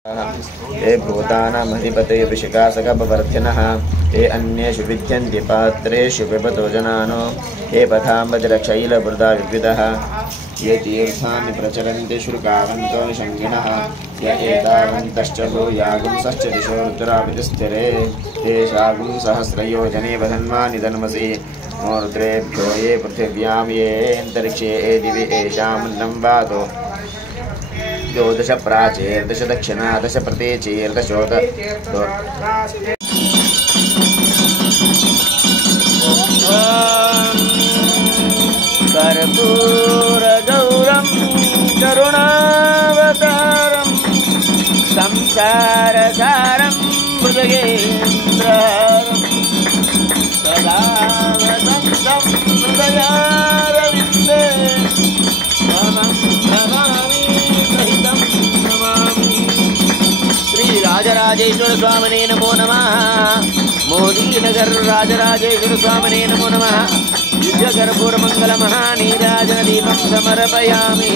ये भूतानामधिपतये विशिखासकपवर्धिनः ये अन्येषु विद्यन्ति पात्रेषु पिबतो जनानो ये पथाम्बजलक्षैलवृदा विविधः ये तीर्थानि प्रचरन्ति शुल्कावन्तो निषङ्गिणः य एतावन्तश्च भूयागुंसश्च दिशो रुद्रावितिस्थिरे तेषागुं सहस्रयोजने वधन्वानि धन्वसि मोरुद्रेभ्यो ये पृथिव्यां ये अन्तरिक्षे ये दिवि येषामन्नं वातो दश प्राचीर दश दक्षिणा दश प्रतीचीर दशोत कर्पूरगौरं करुणावतारं संसारसारं भुजगेन्द्रहारं सदा वसन्तं हृदयारविन्दे त्वं नमामि श्री राजराजेश्वर स्वामिने नमो नमः। मोदीनगर राजराजेश्वर स्वामिने नमो नमः। दिव्य कर्पूर मंगल महानीराजन दीपं समर्पयामि।